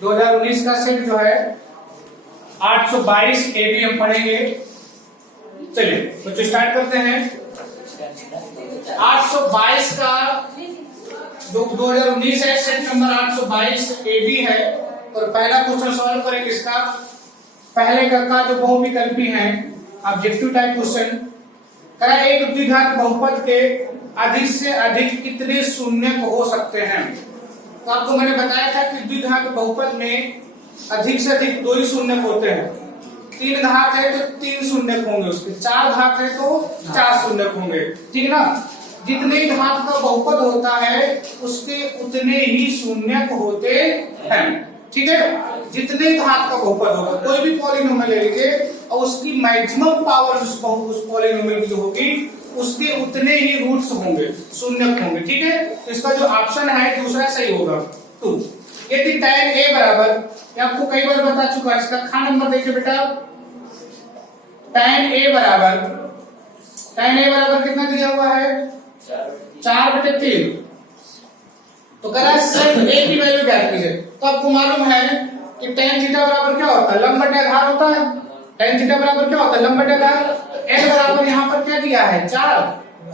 2019 का सेट जो है 822 AB हम पढ़ेंगे। चलिए तो स्टार्ट करते हैं। 822 का जो 2019 है, सेट नंबर 822 AB है। और पहला क्वेश्चन सॉल्व करेंगे इसका। पहले का जो बहुविकल्पी है ऑब्जेक्टिव टाइप क्वेश्चन करा, एक द्विघात बहुपद के अधिक से अधिक कितने शून्य हो सकते हैं। तो आपको मैंने बताया था कि द्विघात बहुपद में अधिक से अधिक 2 ही शून्य होते हैं। 3 घात है तो 3 शून्य होंगे, उसके 4 घात है तो 4 शून्य होंगे, ठीक ना। जितने घात का बहुपद होता है उसके उतने ही शून्य होते हैं, ठीक है। जितने घात का बहुपद होगा, कोई भी पॉलिनोमियल ले लीजिए और उसकी मैक्सिमम पावर उस पॉलिनोमियल की जो होगी उसके उतने ही रूट्स होंगे, शून्य होंगे, ठीक है। तो इसका जो ऑप्शन है दूसरा सही होगा 2। यदि tan a बराबर, आपको कई बार बता चुका है, इसका खा नंबर देखिए बेटा। tan a बराबर कितना दिया हुआ है 4/3। तो कह रहा है सेट a की वैल्यू ज्ञात कीजिए। तो आपको मालूम है कि tan थीटा बराबर क्या होता है, लंब बटे आधार होता है। tan थीटा बराबर क्या होता है, लंब बटे आधार। n बराबर यहाँ पर क्या दिया है 4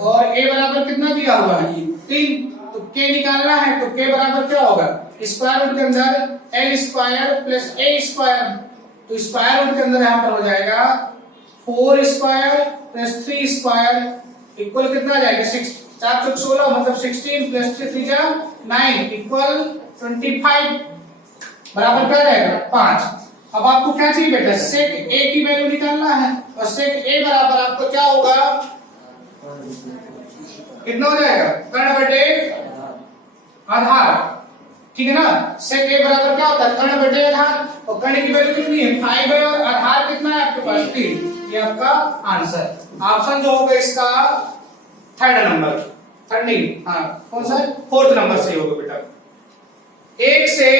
और a बराबर कितना दिया हुआ है 3। तो k निकालना है तो k बराबर क्या होगा, स्क्वायर रूट के अंदर l square plus a square. तो स्क्वायर रूट के अंदर यहाँ पर हो जाएगा 4 स्क्वायर प्लस 3 स्क्वायर इक्वल कितना आ जाएगा 6, 4 चौक 16 मतलब 16 प्लस 3 3 9 इक्वल 25 बराबर क्या रहेगा 5। अब आपको क्या चाहिए बेटा, सेक a की वैल्यू निकालना है और सेक a बराबर आपको क्या होगा, कितना हो जाएगा कर्ण बटे आधार, ठीक है ना। सेक a बराबर क्या होता है कर्ण बटे आधार, और कर्ण की वैल्यू कितनी है 5 है और आधार कितना है आपके पास 3। ये आपका आंसर ऑप्शन जो होगा इसका थर्ड नंबर, थर्ड नहीं, हाँ कौन सा 4th नंबर सही होगा बेटा। 1 से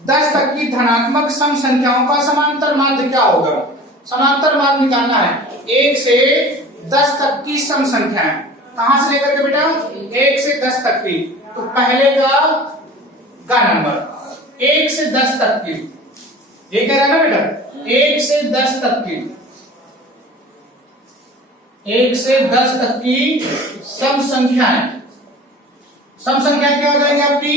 10 तक की धनात्मक सम संख्याओं का समांतर माध्य क्या होगा, समांतर माध्य निकालना है। 1 से 10 तक की सम संख्याएं कहां से लेकर के बेटा 1 से 10 तक की। तो पहले का नंबर 1 से 10 तक की, ये कह रहा है ना बेटा 1 से 10 तक की, 1 से 10 तक की सम संख्याएं। सम संख्या क्या हो जाएगी आपकी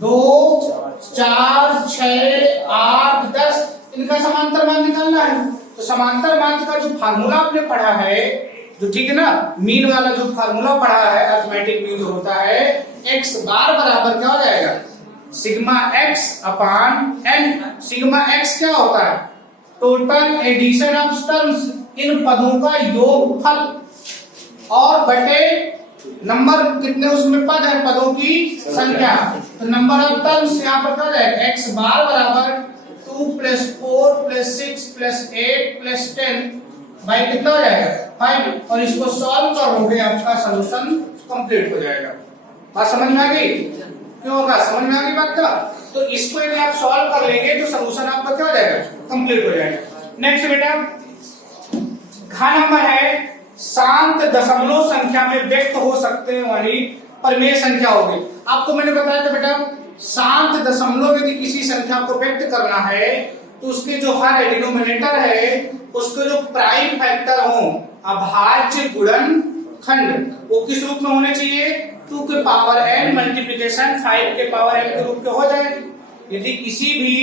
2 4 6 8 10, इनका समांतर मान निकालना है। तो समांतर मान का जो फार्मूला आपने पढ़ा है, जो ठीक है ना, मीन वाला जो फार्मूला पढ़ा है, अरिथमेटिक मीन जो होता है, x बार बराबर क्या हो जाएगा सिग्मा x अपान n। सिग्मा x क्या होता है टोटल एडिशन ऑफ टर्म्स, इन पदों का योगफल, और बटे नंबर कितने उसमें पद है, पदों की संख्या। तो नंबर ऑफ टर्म्स यहाँ पर क्या हो जाएगा x बार बराबर 2 + 4 + 6 + 8 + 10 भाई कितना हो जाएगा 5। और इसको सॉल्व करोगे आपका सॉल्यूशन कंप्लीट हो जाएगा। बात समझ में आ गई, क्यों होगा समझ में आ गई बात का। तो इसको यदि आप सॉल्व कर लेंगे तो सॉल्यूशन आपका क्या हो जाएगा कंप्लीट हो जाएगा। नेक्स्ट बेटा घ नंबर है शांत दशमलव संख्या में व्यक्त हो सकते वाली परिमेय संख्या होगी। आपको मैंने बताया था बेटा शांत दशमलव यदि किसी संख्या को व्यक्त करना है तो उसके जो हर डिनोमिनेटर है उसके जो प्राइम फैक्टर हो अभाज्य गुणनखंड वो किस रूप में होने चाहिए 2 के पावर n मल्टीप्लिकेशन 5 के पावर n के रूप में हो जाए। यदि किसी भी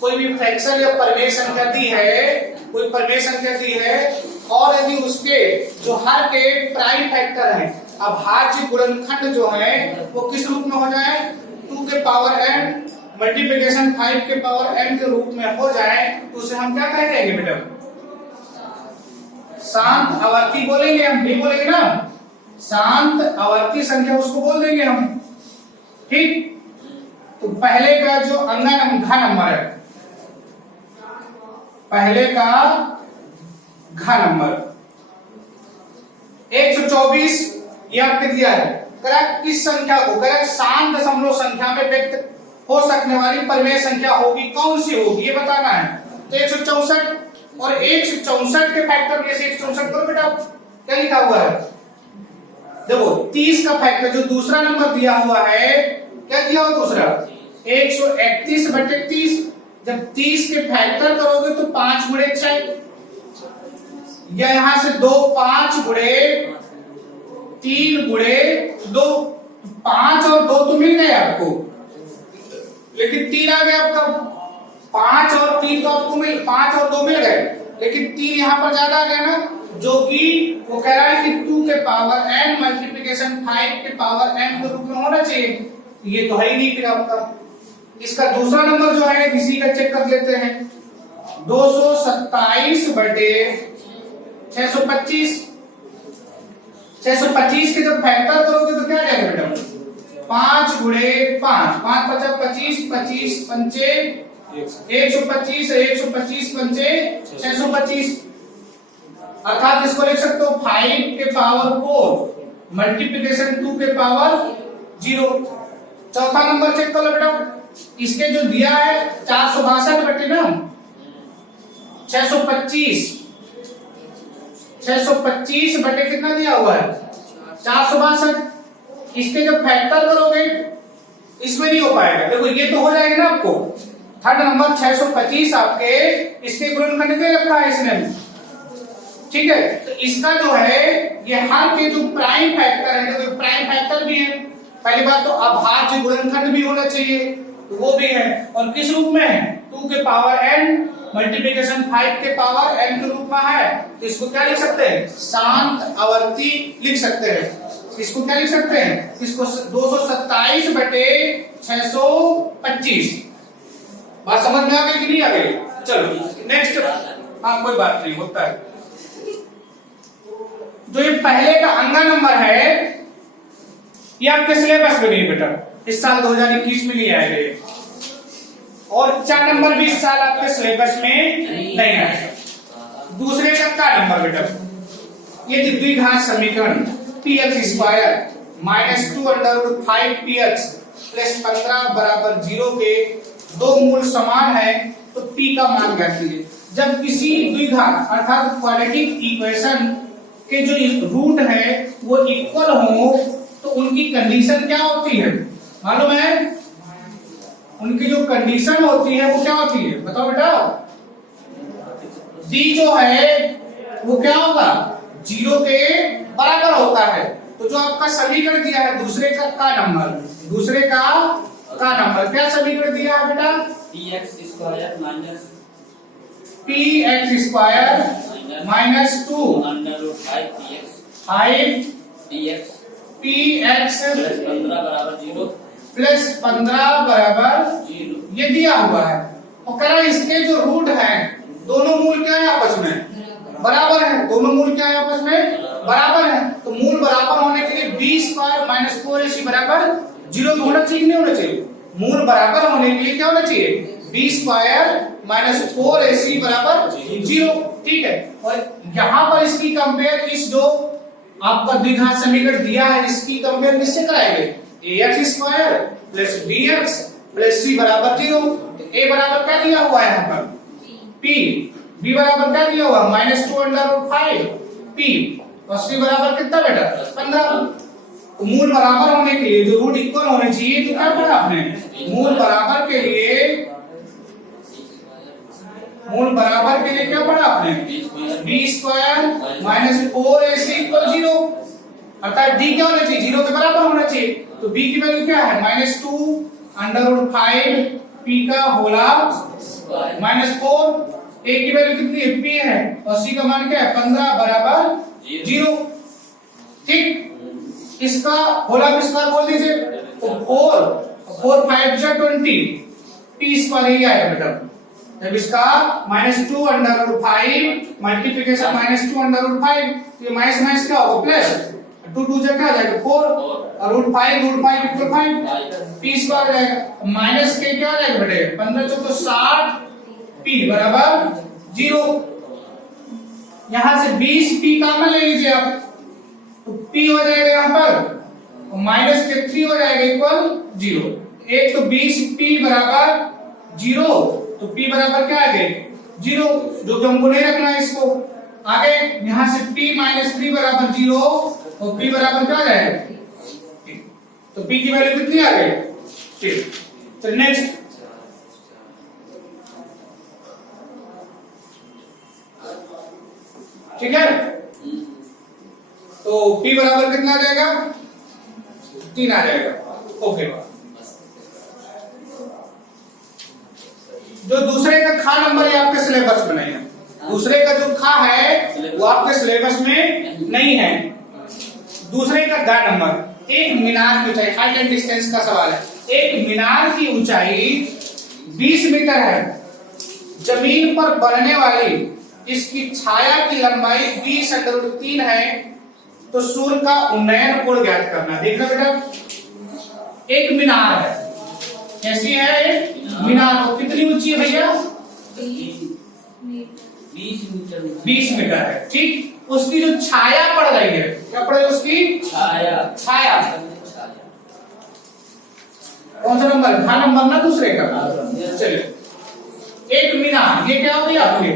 कोई भी फ्रैक्शन या परिमेय संख्या दी है, कोई परिमेय संख्या दी है और यदि उसके जो हर के प्राइम फैक्टर है अभाज्य गुणनखंड जो है वो किस रूप में हो जाए 2 के पावर n मल्टीप्लिकेशन 5 के पावर n के रूप में हो जाए, तो उसे हम क्या कह देंगे बेटा शांत आवर्ती बोलेंगे, हम भी बोलेंगे ना शांत आवर्ती संख्या उसको बोल देंगे हम, ठीक। तो पहले का जो घ नंबर है, पहले का घ नंबर 124 ये आपने दिया है। करेक्ट किस संख्या को, करेक्ट शांत दशमलव संख्या में व्यक्त हो सकने वाली परिमेय संख्या होगी, कौन सी होगी ये बताना है। तो 164 और 164 के फैक्टर में से 164 करो बेटा, क्या लिखा हुआ है देखो 30 का फैक्टर जो दूसरा नंबर दिया हुआ है, क्या दिया हुआ दूसरा 131/30। जब 30 के फैक्टर करोगे तो 5 गुणे 6, या यहां से 2 5 गुणे 3 गुणे 2, 5 और 2 तो मिल गए आपको, लेकिन 3 आ गया आपका। 5 और 3 तो आपको 5 और 2 मिल गए, लेकिन 3 यहां पर ज्यादा आ गया ना, जो कि वो कह रहा है कि 2 के पावर n मल्टीप्लिकेशन 5 के पावर n के रूप में होना चाहिए। ये तो है ही नहीं फिर आपका। इसका दूसरा नंबर जो है इसी का चेक कर लेते हैं। 227/625। 625 के जब फैक्टर करोगे तो क्या जाएगा बेटा? 5 गुणे 5, 5 5 25, 25 पंचे 125, 125 पंचे 625। अर्थात इसको लिख सकते हो 5 के पावर 4 मल्टीप्लिकेशन 2 के पावर 0। चौथा नंबर चेक कर लो बेटा। इसके जो दिया है 462 बटे ना 625, 625 बटे कितना दिया हुआ है? 462। इसके जब फैक्टर करोगे इसमें नहीं हो पाएगा। देखो ये तो हो जाएगा ना आपको। थर्ड नंबर 625 आपके इसके गुणनखंड दे रखा है इसने, ठीक है। तो इसका जो है ये हर के जो प्राइम फैक्टर है, देखो प्राइम फैक्टर भी है। पहली बात तो अभाज्य गुणनखंड भी होना चाहिए, तो वो भी है। और किस रूप में है? 2 के पावर n मल्टीप्लिकेशन 5 के पावर n के रूप में है। तो इसको क्या लिख सकते हैं? शांत आवर्ती लिख सकते हैं। इसको क्या लिख सकते हैं? इसको 227 बटे 625। बात समझ में आ गई कि नहीं आ गई? चलो नेक्स्ट। हाँ कोई बात नहीं, होता है। जो ये पहले का अंगा नंबर है ये आपके सिलेबस में नहीं बेटा, इस साल 2021 में नहीं आएगा ये। और 4 नंबर भी इस साल आपके सिलेबस में नहीं आएगा। दूसरे का नंबर बेटा, ये द्विघात समीकरण px² -2√5 px प्लस 15 बराबर 0 के दो मूल समान है तो p का मान ज्ञात कीजिए। जब किसी द्विघात अर्थात क्वाड्रेटिक इक्वेशन के जो रूट है वो इक्वल हो तो उनकी कंडीशन क्या होती है मालूम है? उनकी जो कंडीशन होती है वो क्या होती है बताओ बेटा? d जो है वो क्या होगा? 0 के बराबर होता है। तो जो आपका समीकरण दिया है दूसरे का नंबर, दूसरे का नंबर क्या समीकरण दिया है बेटा? px² -2 5 प्लस 15 बराबर 0 ये दिया हुआ है। और कह रहा है इसके जो रूट है दोनों मूल क्या है आपस में? बराबर है। दोनों मूल क्या है आपस में? बराबर है। तो मूल बराबर होने के लिए b² -4ac बराबर 0 होना चाहिए, नहीं होना चाहिए? मूल बराबर होने के लिए क्या होना चाहिए? b² -4ac बराबर 0, ठीक है। और यहाँ पर इसकी कंपेयर इस जो आपका द्विघात समीकरण दिया है इसकी कंपेयर किससे कराएंगे? ax² plus bx plus c बराबर 0। तो a बराबर क्या दिया हुआ है यहाँ पर? p। b बराबर क्या दिया हुआ? -2√5 p। और c बराबर कितना बेटा? 15। तो मूल बराबर होने के लिए जो रूट इक्वल होने चाहिए तो क्या पढ़ा आपने? मूल बराबर के लिए क्या पढ़ा आपने? b² -4ac = 0। अर्थात d क्या होना चाहिए? 0 के बराबर होना चाहिए। तो b की वैल्यू क्या है? -2√5 p का होला -4। a की वैल्यू कितनी है? p है। और c का मान क्या है? 15 बराबर 0, ठीक। इसका होला स्क्वायर बोल दीजिए तो 4 5 20 p² ही आएगा बेटा। जब इसका -2√5 मल्टीप्लिकेशन -2√5 ये माइनस क्या होगा? प्लस 2 2 क्या आ जाएगा? 4 और √5 = 5 p² जाएगा। माइनस के क्या आ जाएगा बेटे? 15 × 60 p बराबर 0। यहां से 20 p कॉमन ले लीजिए आप तो p हो जाएगा यहां पर और माइनस के 3 हो जाएगा इक्वल 0। एक तो 20 p बराबर 0 तो p बराबर क्या आ गए? 0, जो कि हमको नहीं रखना है इसको। आगे यहां से p -3 बराबर 0 और p बराबर क्या आ जाएगा? तो p की वैल्यू कितनी आ गई? ठीक। तो नेक्स्ट ठीक है, तो p बराबर कितना आ जाएगा 3 आ जाएगा। ओके, जो दूसरे का खा नंबर है आपके सिलेबस में नहीं है, दूसरे का जो खा है वो आपके सिलेबस में नहीं है। दूसरे का गा नंबर, एक मीनार की ऊंचाई, हाइट एंड डिस्टेंस का सवाल है। एक मीनार की ऊंचाई 20 मीटर है, जमीन पर बनने वाली इसकी छाया की लंबाई 20√3 है, तो सूर्य का उन्नयन कोण ज्ञात करना। देखना बेटा, एक मीनार है, कैसी है एक मीनार, वो कितनी ऊंची है भैया 20 मीटर है, ठीक। उसकी जो छाया पड़ रही है, क्या पड़ रही है उसकी छाया कौन सा नंबर, घा नंबर ना दूसरे का। चलिए, एक मीनार, ये क्या हो गया आपके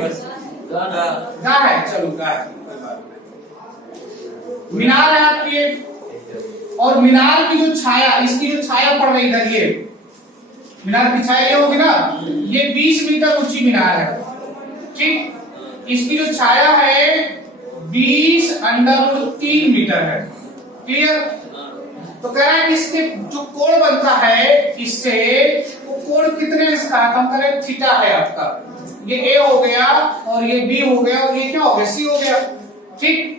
गा है, चलो गा है, मीनार है आपकी, और मीनार की जो छाया, इसकी जो छाया पड़ रही है, ये मीनार की छाया ये होगी ना, ये 20 मीटर ऊंची मीनार है, ठीक। इसकी जो छाया है 20√3 मीटर है, क्लियर। तो कह रहा है कि इसके जो कोण बनता है इससे, वो कोण कितने इसका, हम करें थीटा है आपका, ये ए हो गया और ये बी हो गया और ये क्या हो गया सी हो गया, ठीक।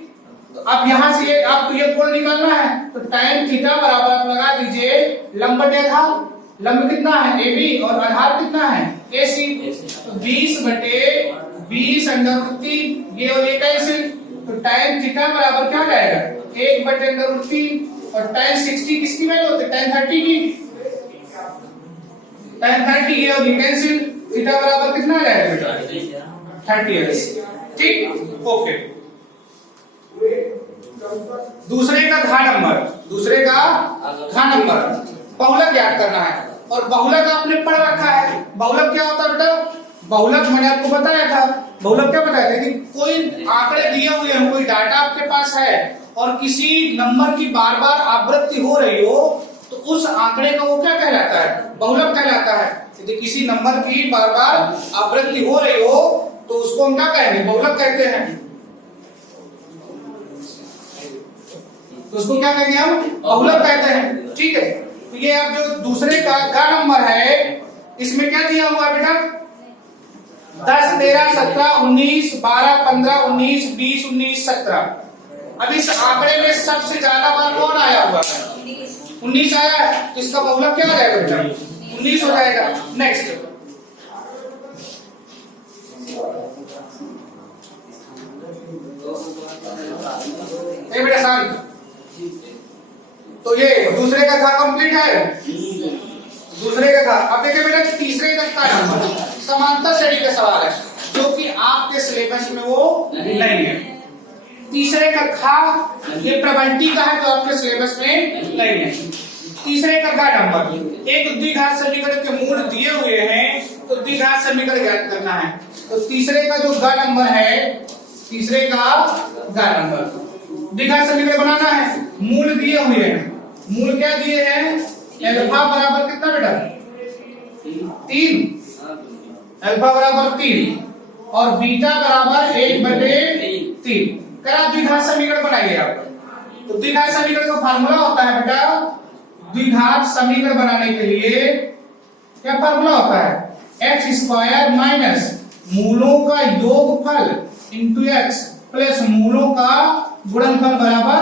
तो अब यहां से आपको ये कोण निकालना है, तो tan थीटा बराबर आप लगा दीजिए लंब बटे आधार, लंब कितना है ए बी और आधार कितना है ए सी, तो 20/20√3, ये और ये कैंसिल, तो tan थीटा बराबर क्या जाएगा 1/√3, और tan 60 किसकी वैल्यू होती है tan 30 की, tan 30 ये और ये कैंसिल, थीटा बराबर कितना आ जाएगा बेटा 30, ठीक। ओके, दूसरे का घा नंबर, दूसरे का घा नंबर बहुलक ज्ञात करना है, और बहुलक आपने पढ़ रखा है। बहुलक क्या होता है बेटा, बहुलक मैंने आपको बताया था, बहुलक क्या बताया था कि कोई आंकड़े दिए हुए हैं, कोई डाटा आपके पास है और किसी नंबर की बार बार आवृत्ति हो रही हो, तो उस आंकड़े का वो क्या कहलाता है, बहुलक कहलाता है। यदि किसी नंबर की बार बार आवृत्ति हो रही हो तो उसको हम क्या कहेंगे, बहुलक कहते हैं। तो उसको क्या कहेंगे हम, बहुलक कहते हैं, ठीक है। तो ये अब जो दूसरे का नंबर है, इसमें क्या दिया हुआ है बेटा 10, 13, 17, 19, 12, 15, 19, 20, 19, 17। अब इस आंकड़े में सबसे ज्यादा बार कौन आया हुआ है 19 आया है, तो इसका बहुलक क्या आ जाएगा बेटा 19 हो जाएगा। नेक्स्ट, बेटा शांत, तो ये दूसरे का था कंप्लीट है, दूसरे का था। अब देखिए बेटा तीसरे तक का नंबर समांतर श्रेणी का सवाल है, जो कि आपके सिलेबस में वो नहीं है। तीसरे का खा ये प्रबंटी का है, जो आपके सिलेबस में नहीं है। तीसरे का घा नंबर, एक द्विघात समीकरण के मूल दिए हुए हैं, तो द्विघात समीकरण ज्ञात करना है। तो तीसरे का जो घा नंबर है, तीसरे का घा नंबर द्विघात समीकरण बनाना है, मूल दिए हुए हैं। मूल क्या दिए हैं, अल्फा बराबर कितना बेटा 3, अल्फा बराबर 3 और बीटा बराबर 1/3। करा द्विघात समीकरण बनाइए आप। तो द्विघात समीकरण का फार्मूला होता है बेटा, द्विघात समीकरण बनाने के लिए क्या फार्मूला होता है, x² माइनस मूलों का योगफल इंटू x प्लस मूलों का गुणनफल बराबर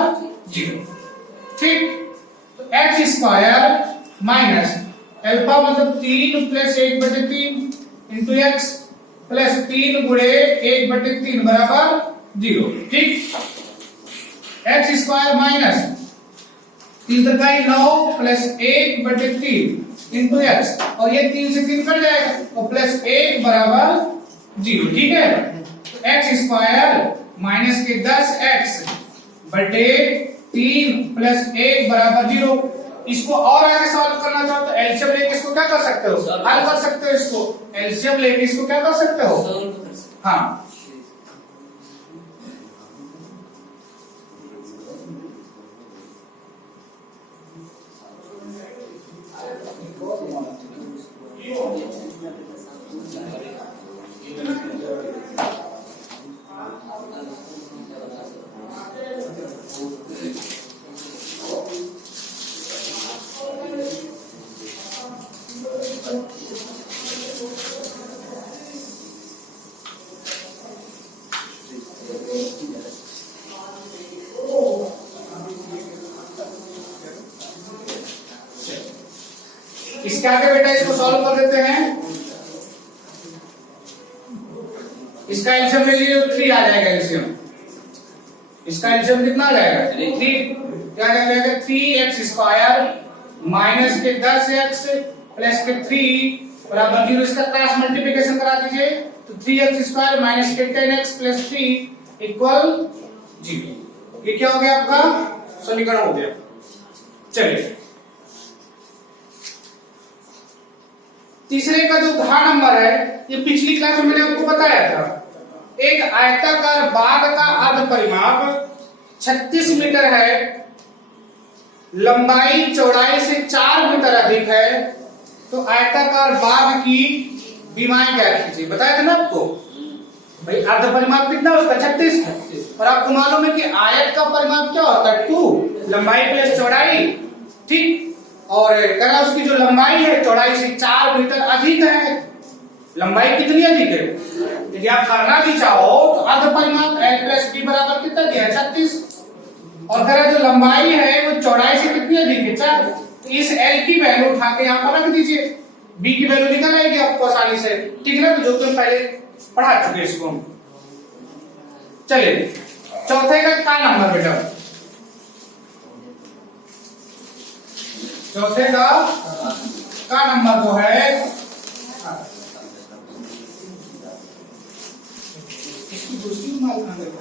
0, ठीक। तो x² माइनस अल्फा मतलब 3 प्लस 1/3 इंटू x प्लस 3 गुणे 1/3 बराबर 0, ठीक। x² minus 3 9 plus 1/3 into x, और ये 3 से 3 कट जाएगा और प्लस 1 बराबर 0, ठीक है। तो x² माइनस के 10x बटे 3 प्लस 1 बराबर 0। इसको और आगे सॉल्व करना चाहो तो एलसीएम लेके इसको क्या कर सकते हो, हल कर सकते हो। इसको एलसीएम लेके इसको क्या कर सकते हो, हाँ। इसके आगे बेटा इसको सॉल्व कर देते हैं। इसका एलसीएम ले लीजिए तो 3 आ जाएगा एलसीएम। इसका एलसीएम कितना आ जाएगा 3। क्या आ जाएगा 3x स्क्वायर माइनस के 10x प्लस के 3 बराबर 0। इसका क्रॉस मल्टीप्लिकेशन करा दीजिए तो 3x स्क्वायर माइनस के 10x प्लस 3 इक्वल 0। ये क्या हो गया आपका समीकरण हो गया। चलिए तीसरे का जो उदाहरण नंबर है ये पिछली क्लास में मैंने आपको बताया था। एक आयताकार बाग का अर्ध परिमाप 36 मीटर है, लंबाई चौड़ाई से 4 मीटर अधिक है, तो आयताकार बाग की विमाएं क्या कीजिए। बताया था ना आपको भाई अर्ध परिमाप कितना उसका 36 और आपको मालूम है कि आयत का परिमाप क्या होता है 2 लंबाई प्लस चौड़ाई। ठीक, और कह उसकी जो लंबाई है चौड़ाई से 4 मीटर अधिक है। लंबाई कितनी अधिक है, यदि आप करना भी चाहो तो अर्ध परिमाप l प्लस b बराबर कितना दिया है 36 और कह रहा जो लंबाई है वो चौड़ाई से कितनी अधिक है 4। इस l की वैल्यू उठा के यहाँ पर रख दीजिए, b की वैल्यू निकल आएगी आपको आसानी से। ठीक है ना, तो जो तुम पहले पढ़ा चुके इसको। चलिए चौथे का क्या नंबर बेटा, चौथे का नंबर जो है इसकी दूसरी माल कहां गई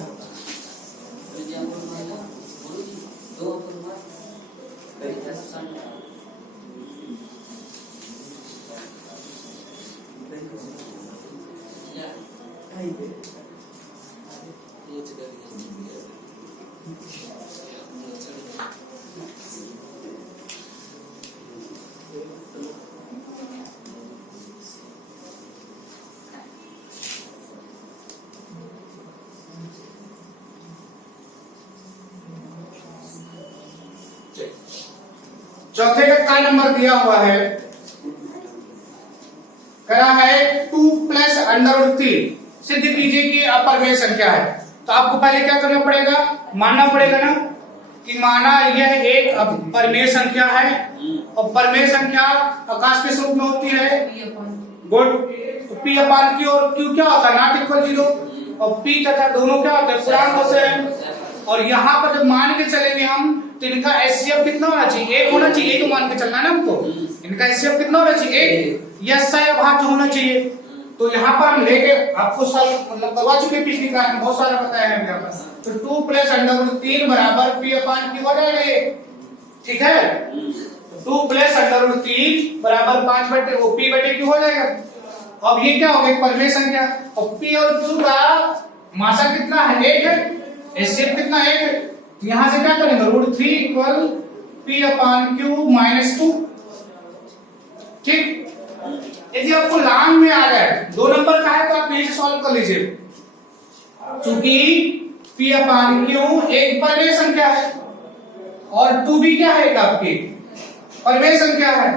चौथे का क्या नंबर दिया हुआ है, करा है 2 प्लस अंडर 3। सिद्ध कीजिए कि अपरिमेय संख्या है। तो आपको पहले क्या करना पड़ेगा, मानना पड़ेगा ना कि माना यह एक अपरिमेय संख्या है और परिमेय संख्या आकाश के स्वरूप में होती है गुड। तो p अपान q और q क्या होता है नॉट इक्वल 0 और p तथा दोनों क्या होते हैं पूर्णांक होते हैं। और यहाँ पर जब मान के चलेंगे हम तो इनका एचसीएफ कितना होना चाहिए 1 होना चाहिए। तो मान के चलना है ना हमको, इनका एचसीएफ कितना होना चाहिए 1 या भाज्य होना चाहिए। तो यहाँ पर हम लेके आपको साल मतलब करवा चुके पिछली क्लास में, बहुत सारा बताया है यहाँ पर। तो 2 प्लस अंडर 3 बराबर p अपान q हो जाएगा ये। ठीक है, 2 प्लस अंडर 3 बराबर 5 बटे वो p बटे q हो जाएगा। अब ये क्या हो गया परिमेय संख्या और p और q का मात्रा कितना है 1 है, एचसीएफ कितना 1 है। यहां से क्या करेंगे √3 इक्वल p अपान q माइनस 2। ठीक, यदि आपको लांग में आ जाए 2 नंबर का है तो आप यही से सॉल्व कर लीजिए। चूंकि p अपान q एक परिमेय संख्या है और 2 भी क्या है आपकी परिमेय संख्या है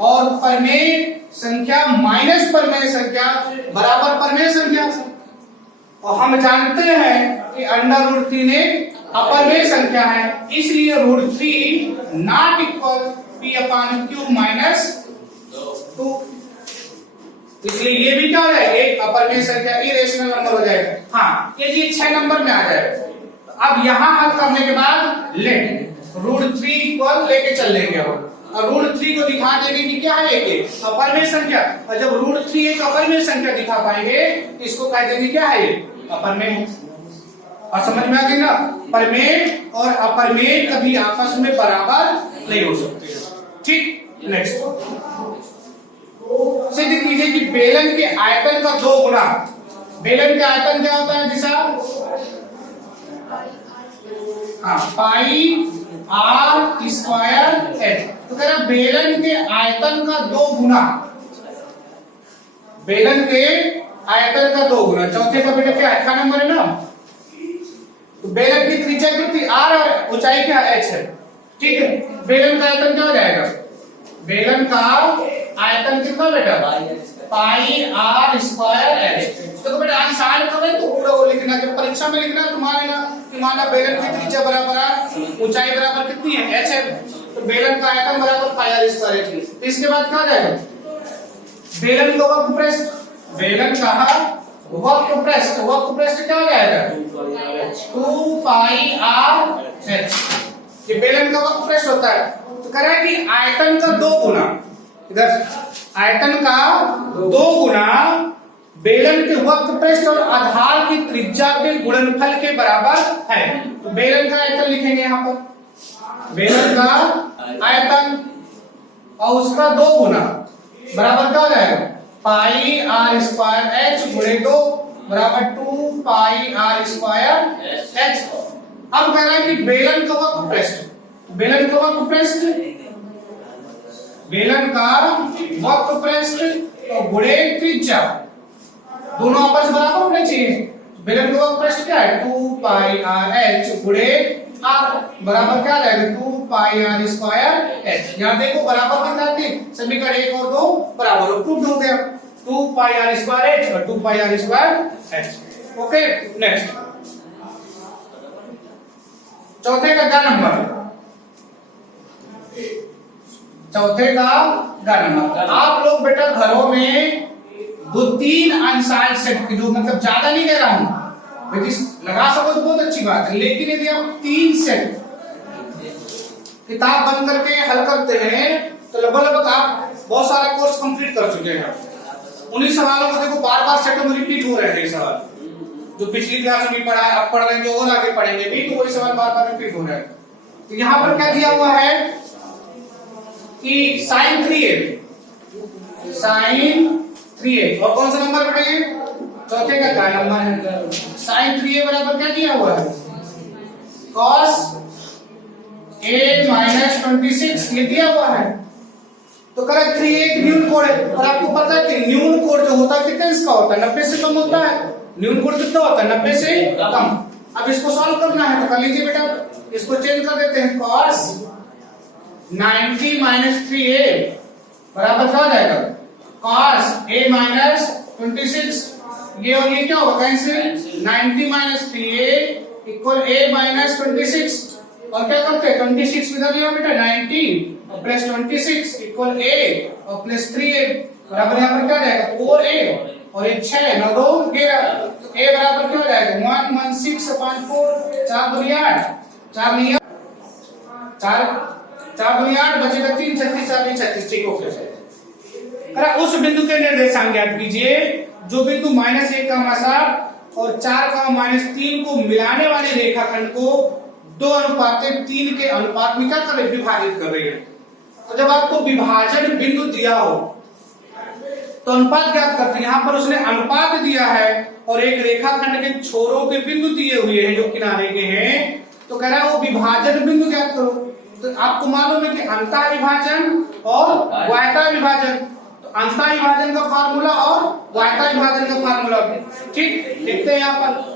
और परिमेय संख्या माइनस परिमेय संख्या बराबर परिमेय संख्या। और हम जानते हैं कि अंडर √3 एक अपरिमेय संख्या है, इसलिए √3 not equal p upon q minus 2। इसलिए ये भी क्या हो जाएगा एक अपरिमेय संख्या इरेशनल नंबर हो जाएगा। हाँ, यदि 6 नंबर में आ जाए तो अब यहां हल करने के बाद लेट √3 इक्वल लेके चल लेंगे और √3 को दिखा देंगे कि क्या है एक अपरिमेय संख्या। और जब √3 एक अपरिमेय संख्या दिखा पाएंगे तो इसको कह देंगे क्या है अपरिमेय। और समझ में आ गई ना, परिमेय और अपरिमेय कभी आपस में बराबर नहीं हो सकते। ठीक, नेक्स्ट सिद्ध कीजिए कि बेलन के आयतन का 2 गुना। बेलन के आयतन क्या होता है दिशा पाई r स्क्वायर h। तो कह रहा बेलन के आयतन का 2 गुना, बेलन के आयतन का 2 गुना। चौथे का बेटा क्या है नंबर है ना। तो बेलन की त्रिज्या कितनी r और ऊंचाई क्या h है। ठीक है, बेलन का आयतन क्या हो जाएगा, बेलन का आयतन कितना बेटा पाई r स्क्वायर h। तो बेटा आसान करें तो पूरा वो लिखना, जब परीक्षा में लिखना तुम्हारे ना कि माना बेलन की त्रिज्या बराबर r ऊंचाई बराबर कितनी है h है। तो बेलन का आयतन बराबर पाई आर स्क्वायर एच। इसके बाद क्या हो जाएगा, बेलन का वक्र पृष्ठ, बेलन का वक्र पृष्ठ, वक्र पृष्ठ क्या हो जाएगा 2 पाई आर एच। ये बेलन का वक्र पृष्ठ होता है। तो कह रहा है कि आयतन का 2 गुना, इधर आयतन का 2 गुना बेलन के वक्र पृष्ठ और आधार की त्रिज्या के गुणनफल के बराबर है। तो बेलन का आयतन लिखेंगे यहां पर, बेलन का आयतन और उसका 2 गुना बराबर क्या हो जाएगा पाई आर स्क्वायर एच गुणे 2 बराबर 2 पाई आर स्क्वायर एच। अब कह रहा है कि बेलन का वक्र पृष्ठ, बेलन का वक्र पृष्ठ, बेलन का वक्र पृष्ठ और गुणे त्रिज्या दोनों आपस में बराबर होने चाहिए। बेलन का वक्र पृष्ठ क्या है 2 पाई आर एच गुणे आर बराबर क्या आ जाएगा 2 पाई आर स्क्वायर एच। यहां देखो बराबर कितना थी, समीकरण 1 और 2 बराबर प्रूव हो गया, 2 पाई आर स्क्वायर एच और 2 pi R square H. Okay, next चौथे का ग नंबर, चौथे का ग नंबर। आप लोग बेटा घरों में 2-3 अंशांश सेट की, जो मतलब ज्यादा नहीं कह रहा हूं, लगा सको तो बहुत अच्छी बात है, लेकिन यदि आप 3 सेट किताब बंद करके हल करते हैं तो लगभग आप बहुत सारा कोर्स कंप्लीट कर चुके हैं। उन्हीं सवालों को देखो बार बार सेटों में रिपीट हो रहे हैं सवाल, जो पिछली क्लास में पढ़ा है, अब पढ़ रहे हैं, जो और आगे पढ़ेंगे भी, तो वही सवाल बार बार रिपीट हो रहे हैं। तो यहां पर क्या दिया हुआ है कि sin 3a, sin 3a और कौन सा नंबर बताइए, चौथे का क्या नंबर है, sin 3a बराबर क्या दिया हुआ है cos a माइनस 26, ये दिया हुआ है। तो करेक्ट 3a एक न्यून कोण है, और आपको पता है कि न्यून कोण जो होता है कितने इसका होता है 90 से कम होता है। न्यून कोण कितना होता है 90 से कम। अब इसको सॉल्व करना है तो कर लीजिए बेटा, इसको चेंज कर देते हैं, cos 90 माइनस 3a बराबर क्या हो जाएगा cos a माइनस 26, ये और ये क्या होगा cancel, 90 minus 3a equal a minus 26, और क्या करते हैं 26 इधर लिया बेटा 90 और प्लस 26 इक्वल a और प्लस 3a बराबर यहाँ पर क्या हो जाएगा 4a और ये 6 9 2 11, तो a बराबर क्या हो जाएगा 116/4, 4 दूनी 8, 4 बचेगा 3 36 4 36, ठीक हो गया। उस बिंदु के निर्देशांक ज्ञात कीजिए जो बिंदु -1, 7 और 4, -3 को मिलाने वाले रेखाखंड को 2:3 के अनुपात में क्या कर रहे विभाजित कर रही है। तो जब आपको विभाजन बिंदु दिया हो तो अनुपात ज्ञात करते हैं। यहाँ पर उसने अनुपात दिया है और एक रेखाखंड के छोरों के बिंदु दिए हुए हैं जो किनारे के हैं, तो कह रहा है वो विभाजन बिंदु ज्ञात करो। तो आपको मालूम है कि अंतः विभाजन और वायता विभाजन, अंतः विभाजन का फार्मूला और वायता विभाजन का फार्मूला, ठीक देखते हैं यहाँ पर।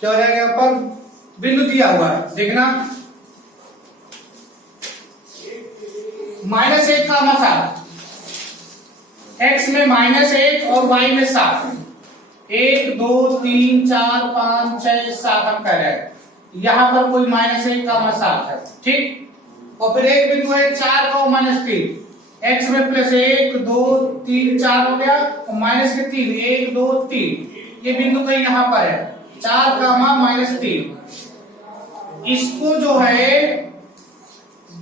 क्या हो जाएगा यहाँ पर बिंदु दिया हुआ है, देखना -1, 7, x में -1 और y में 7, 1 2 3 4 5 6 7 हम कह रहे हैं, यहां पर कोई -1, 7 है, ठीक। और फिर एक बिंदु है 4 का -3, x में +1 2 3 4 हो गया और -3 1 2 3, ये बिंदु कहीं यहां पर है 4, -3। इसको जो है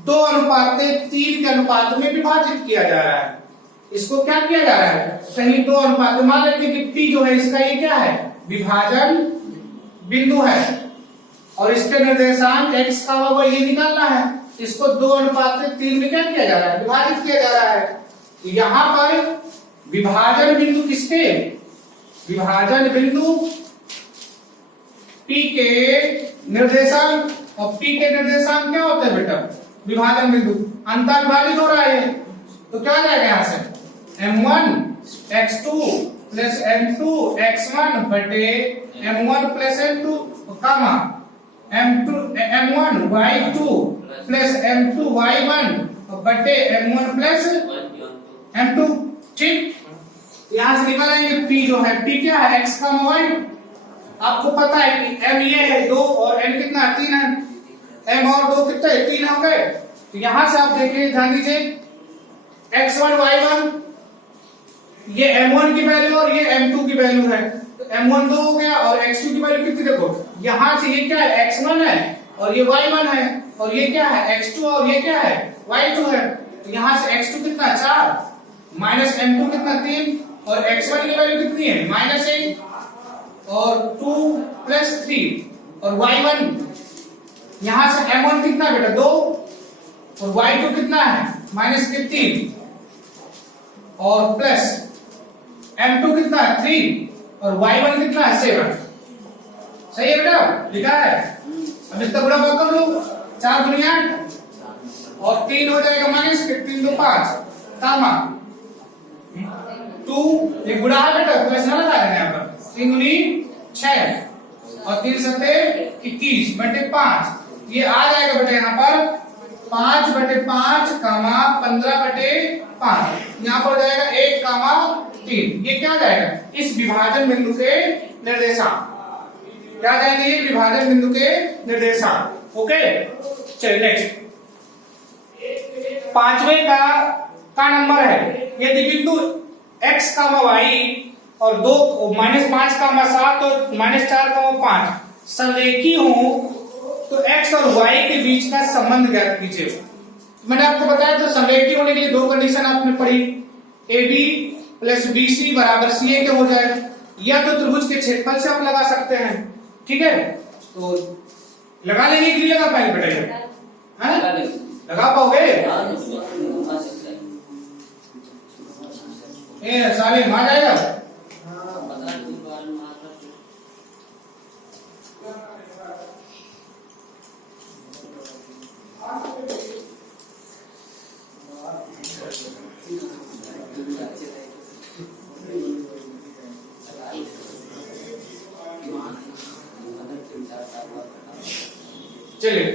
2:3 के अनुपात में विभाजित किया जा रहा है। इसको क्या किया जा रहा है कहीं 2 अनुपात, मान लेते हैं कि P जो है इसका ये क्या है विभाजन बिंदु है और इसके निर्देशांक x का होगा ये निकालना है। इसको 2:3 में क्या किया जा रहा है विभाजित किया जा रहा है। यहां पर विभाजन बिंदु किसके, विभाजन बिंदु P के निर्देशांक, और P के निर्देशांक क्या होते हैं बेटा विभाजन बिंदु, अंतर विभाजित हो रहा है, तो क्या आ जाएगा यहां से m1 x2 + m2 x1 बटे m1 प्लस m2 कामा m2 m1 y2 plus m2 y1 बटे m1 प्लस m2। ठीक, यहां से निकल आएंगे p जो है, p क्या है x का y। आपको पता है कि m ये है 2 और n कितना 3 है, m और 2 कितने 3 हो गए। तो यहां से आप देखिए, ध्यान दीजिए x1 y1 ये m1 की वैल्यू और ये m2 की वैल्यू है, तो m1 2 हो गया और x2 की वैल्यू कितनी देखो, यहां से ये क्या है x1 है और ये y1 है, और ये क्या है x2 और ये क्या है y2 है। तो यहां से x2 कितना 4 माइनस m2 कितना 3 और x1 की वैल्यू कितनी है -1 और 2 प्लस 3 और y1 यहां से m1 कितना बेटा 2 और y2 कितना है -3 और प्लस m2 कितना है 3 और y1 कितना है 7। सही है बेटा, लिखा है। अब इसका बड़ा बात कर लो, 4 दुनिया 8 और 3 हो जाएगा माइनस, 3 2 5 कामा 2 एक बुढ़ा है बेटा, प्लस ना लगा देना यहाँ पर, 3 दूनी 6 और 3 सत्ते 21 बटे 5, ये आ जाएगा बेटा यहाँ पर 5 बटे 5 कामा 15 बटे 5, यहाँ पर जाएगा 1 कामा 3। ये क्या जाएगा इस विभाजन बिंदु के निर्देशांक, क्या जाएंगे ये विभाजन बिंदु के निर्देशांक। ओके, चलिए नेक्स्ट, पांचवें का नंबर है, यदि बिंदु x कामा y और 2 -5 कामा 7 और -4 कामा 5 समरेखी हो तो x और y के बीच का संबंध ज्ञात कीजिए। मैंने आपको बताया तो समरेखी होने के लिए 2 कंडीशन आपने पढ़ी, AB प्लस BC बराबर CA के हो जाए, या तो त्रिभुज के क्षेत्रफल से आप लगा सकते हैं। ठीक है, तो लगा लेंगे कि लगा पाएंगे बेटा, लगा पाओगे? साले आ जाएगा। चलिए,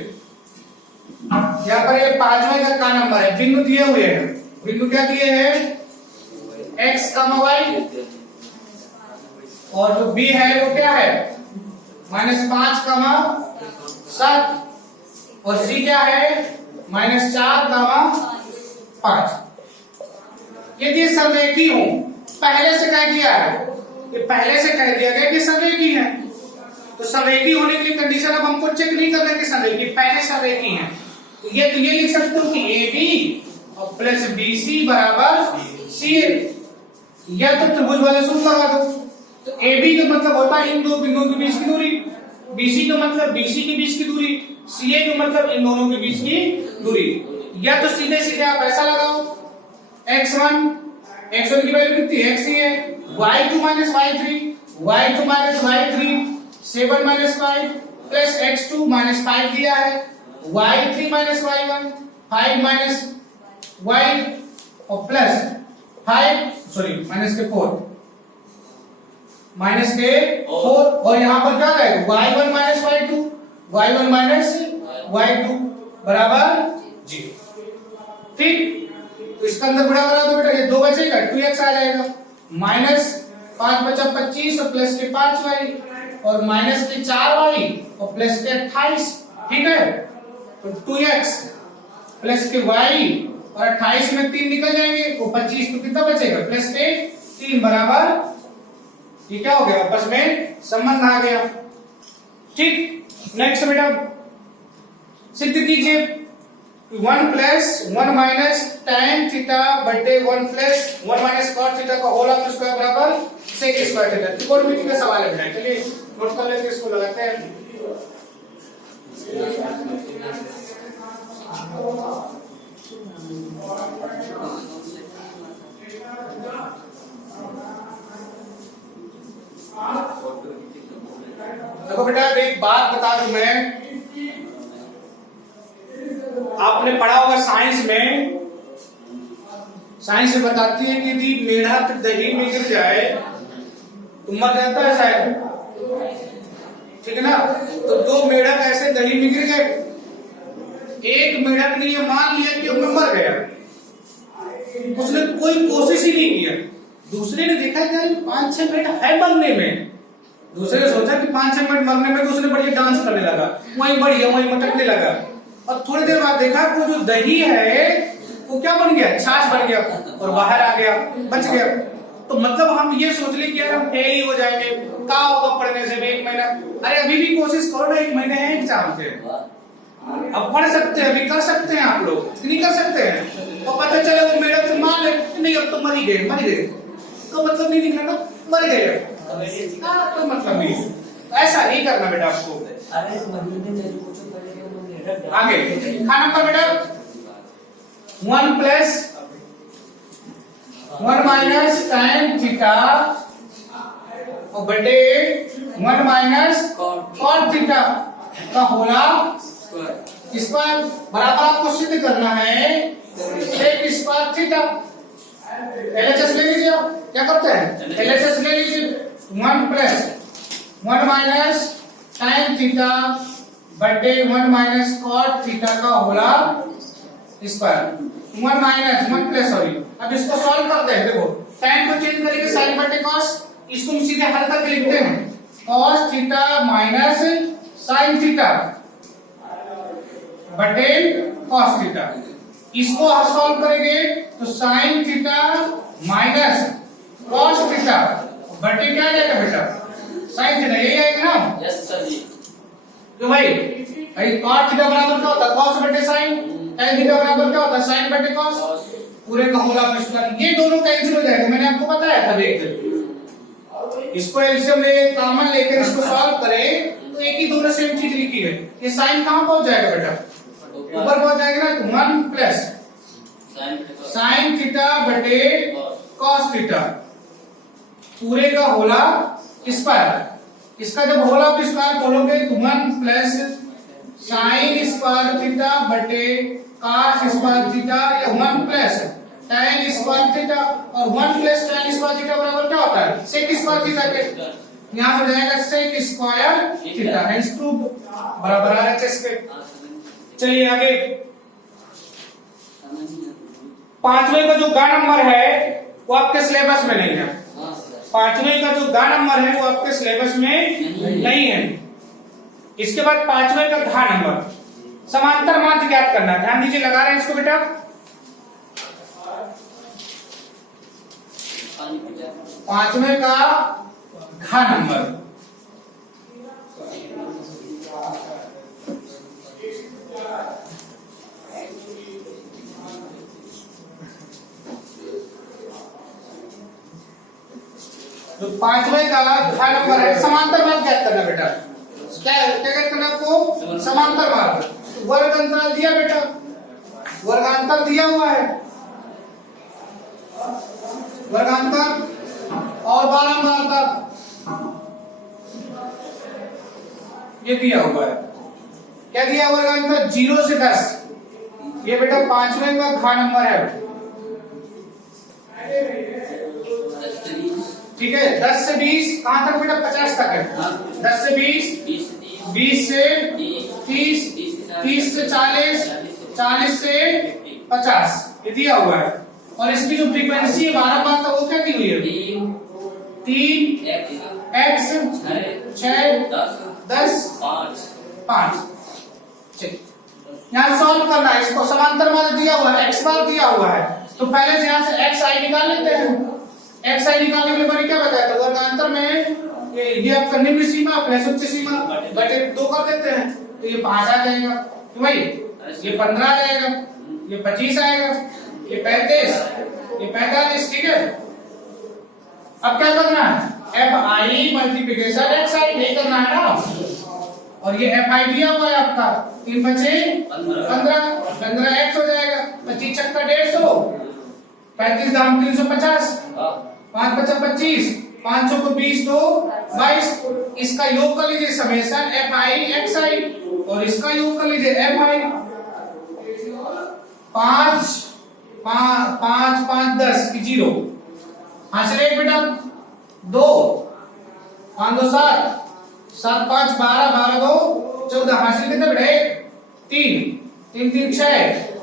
यहाँ पर ये पांचवें का नंबर है, बिंदु दिए हुए हैं, बिंदु क्या दिए हैं x कामा y और जो b है वो क्या है -5 कामा 7 और c क्या है -4 कामा 5। यदि समरेखी हो, पहले से कह दिया है, ये पहले से कह दिया गया कि समरेखी है, तो समरेखी होने के लिए कंडीशन अब हमको चेक नहीं करना कि समरेखी, पहले समरेखी है, तो ये लिख सकते हो कि AB और प्लस BC बराबर CA, या तो त्रिभुज वाले सूत्र लगा दो। तो AB का मतलब होता है इन दो बिंदुओं के बीच की दूरी, BC का मतलब BC के बीच की दूरी, CA का मतलब इन दोनों के बीच की दूरी। या तो सीधे सीधे आप ऐसा लगाओ, x1 की वैल्यू कितनी है x ही है, y2 minus y3 7 minus 5 plus x2 minus 5 दिया है, y3 minus y1 5 minus y और प्लस 5 माइनस के 4 और यहां पर क्या आएगा y1 माइनस y2 बराबर 0। ठीक, तो इसका अंदर बड़ा करा दो बेटा, ये 2 बचेगा 2x आ जाएगा, -5 बचा 25 और प्लस के 5y और माइनस के 4y और प्लस के 28। ठीक है, तो 2x प्लस के y और 28 में 3 निकल जाएंगे, तो 25 तो कितना बचेगा प्लस के 3 बराबर, ये क्या हो गया आपस में संबंध आ गया। ठीक, नेक्स्ट बेटा सिद्ध कीजिए 1 प्लस 1 माइनस tan थीटा बटे 1 प्लस 1 माइनस cot थीटा का होल ऑफ स्क्वायर बराबर sec स्क्वायर थीटा। त्रिकोणमिति का सवाल है बेटा, चलिए नोट कर लेते हैं, इसको लगाते हैं। देखो बेटा एक बात बता दूं मैं, आपने पढ़ा होगा साइंस में बताती है कि यदि मेढक दही में गिर जाए तो मर जाता है शायद, ठीक है ना। तो 2 मेढक ऐसे दही में गिर गए, एक मेढक ने ये मान लिया कि मैं मर गया, उसने कोई कोशिश ही नहीं किया। दूसरे ने देखा कि यार 5-6 मिनट है मरने में, दूसरे ने सोचा कि 5-6 मिनट मरने में, तो उसने बढ़िया डांस करने लगा, वहीं बढ़िया वहीं मटकने लगा। और थोड़ी देर बाद देखा वो जो दही है वो क्या बन गया, छाछ बन गया और बाहर आ गया, बच गया। तो मतलब हम ये सोच ले कि यार हम फेल ही हो जाएंगे, क्या होगा पढ़ने से 1 महीना। अरे अभी भी कोशिश करो ना, 1 महीने है एग्जाम के, अब पढ़ सकते हैं, अभी कर सकते हैं आप लोग, नहीं कर सकते हैं। और पता चले वो मेढक से मान ले नहीं अब तो मर ही गए, तो मतलब नहीं निकला ना, मर गए, तो मतलब नहीं, ऐसा नहीं करना बेटा आपको। आगे खाना पर बेटा 1 प्लस 1 माइनस tan थीटा और बटे 1 माइनस cot थीटा का होला स्क्वायर बराबर आपको सिद्ध करना है sec स्क्वायर थीटा। LHS ले लीजिए, आप क्या करते हैं, LHS ले लीजिए। 1 प्लस 1 माइनस tan थीटा बटे 1 माइनस cot थीटा का होला स्क्वायर। 1 माइनस 1 प्लस सॉरी, अब इसको सॉल्व करते हैं। देखो tan को चेंज करेंगे sin बटे cos, इसको हम सीधे हल करके लिखते हैं cos theta minus sin theta बटे cos थीटा। इसको सॉल्व करेंगे तो sin theta minus cos theta बटे क्या आएगा बेटा, sin थीटा, यही आएगा ना। यस सर जी। तो भाई cos थीटा बराबर क्या होता है, cos बटे sin, tan थीटा बराबर क्या होता है, sin बटे cos, पूरे का होल स्क्वायर। ये दोनों कैंसिल हो जाएगा, मैंने आपको बताया था एक दिन। इसको एलसीएम ले कॉमन लेकर इसको सॉल्व करें तो एक ही दोनों सेम चीज लिखी है। ये sin कहां पहुंच जाएगा बेटा, ऊपर पहुंच जाएगा ना। 1 प्लस sin थीटा बटे cos थीटा पूरे का होला स्क्वायर। इसका जब होला स्क्वायर बोलोगे तो 1 प्लस sin स्क्वायर थीटा बटे cos स्क्वायर थीटा या 1 प्लस tan स्क्वायर थीटा और 1 प्लस tan स्क्वायर थीटा बराबर क्या होता है, sec स्क्वायर थीटा के। यहां हो जाएगा sec square theta, hence prove बराबर RHS के। चलिए आगे 5वें का जो गा नंबर है वो आपके सिलेबस में नहीं है। 5वें का जो गा नंबर है वो आपके सिलेबस में नहीं है। इसके बाद 5वें का घा नंबर समांतर माध्य ज्ञात करना, ध्यान दीजिए, लगा रहे हैं इसको बेटा। 5वें का घा नंबर जो 5वें का घा नंबर है समांतर माध्य ज्ञात करना बेटा। क्या क्या करना आपको, समांतर मार्ग। वर्ग अंतराल दिया बेटा, वर्गांतर दिया हुआ है, वर्गांतर और बारंबारता ये दिया हुआ है। क्या दिया वर्गांतर, 0 से 10। ये बेटा 5वें का घा नंबर है, ठीक है। 10 से 20 कहां तक बेटा, 50 तक है। 10 से 20, 20 से 30, 30 से 40, 40 से 50 ये दिया हुआ है। और इसकी जो फ्रीक्वेंसी है बारंबारता वो क्या दी हुई है, 3 x 6 10 5। यहाँ सॉल्व करना है, इसको समांतर माध्य दिया हुआ है, x बार दिया हुआ है, तो पहले से यहाँ से xi निकाल लेते हैं। xi निकालने के बाद क्या बताया था, वर्गांतर में ये आपका निम्न सीमा प्लस उच्च सीमा बटे 2 कर देते हैं, तो ये 5 आ जाएगा। तो भाई ये 15 आ जाएगा, ये 25 आएगा, ये 35, ये 45, ठीक है। अब क्या करना है, fi मल्टीप्लिकेशन xi नहीं करना है ना। और ये fi दिया हुआ है आपका 3 बचे 15 x हो जाएगा, 25 छक्का 150, 35 दाम 350, 5 बचा 25, 500 को 20 तो 22। इसका योग कर लीजिए समेशन fi xi और इसका योग कर लीजिए fi। 5 5 5 10 की 0 हासिल एक बेटा 2 5 2 7 7 5 12 12 2 14 हासिल कितने बेटे 3 3 3 6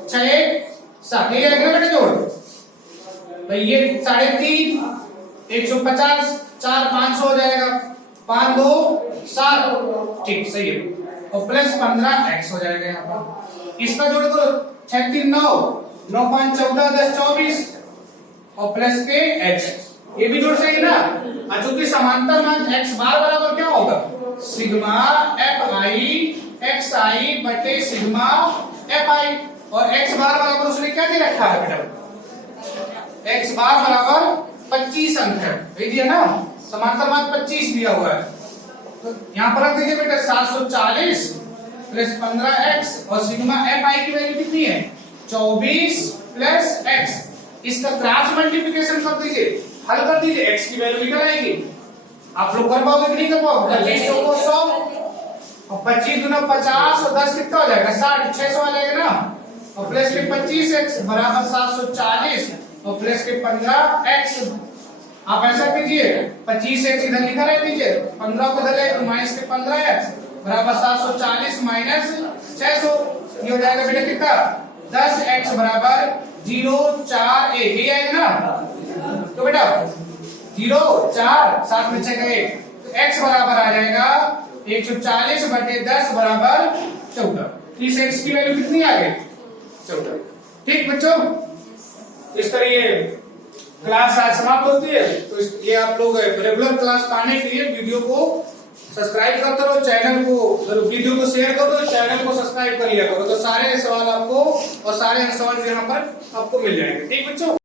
6 1 7 ये आएगा ना बेटे जोड़ भाई ये 3.5 150 4 500 हो जाएगा 5 2 7 ठीक सही है और प्लस 15 x हो जाएगा यहाँ पर इसका जोड़ करो 6 3 9 9 5 14 10 24 और प्लस के x ये भी जोड़ सही है ना चूंकि समांतर मान x बार बराबर क्या होगा सिग्मा fi xi बटे सिग्मा fi और x बार बराबर उसने क्या दे रखा है बेटा x बार बराबर 25 अंक है ये दिया ना समांतर मान 25 दिया हुआ है तो यहाँ पर रख दीजिए बेटा 740 प्लस 15x और सिग्मा fi की वैल्यू कितनी है 24 प्लस x इसका क्रॉस मल्टीप्लिकेशन कर दीजिए हल कर दीजिए x की वैल्यू निकल आएगी आप लोग कर पाओगे कि नहीं कर पाओगे 25 को 100 और 25 गुना 50 और 10 कितना हो जाएगा 60 600 आ जाएगा ना और प्लस के 25x बराबर 740 और प्लस के 15x आप ऐसा कीजिए 25x इधर लिखा रह दीजिए 15 को इधर ले तो माइनस के 15x बराबर 740 माइनस 600 ये हो जाएगा बेटा कितना 10x बराबर 0 4 1 ये आएगा ना तो बेटा 0 4 7 में 6 का 1 तो x बराबर आ जाएगा 140 बटे 10 बराबर 14 इस x की वैल्यू कितनी आ गई 14 ठीक बच्चों इस तरह ये क्लास आज समाप्त होती है तो ये आप लोग रेगुलर क्लास पाने के लिए वीडियो को सब्सक्राइब करते रहो चैनल को वीडियो को शेयर कर दो चैनल को सब्सक्राइब कर लिया करो तो सारे सवाल आपको और सारे सवाल यहाँ पर आपको मिल जाएंगे ठीक बच्चों।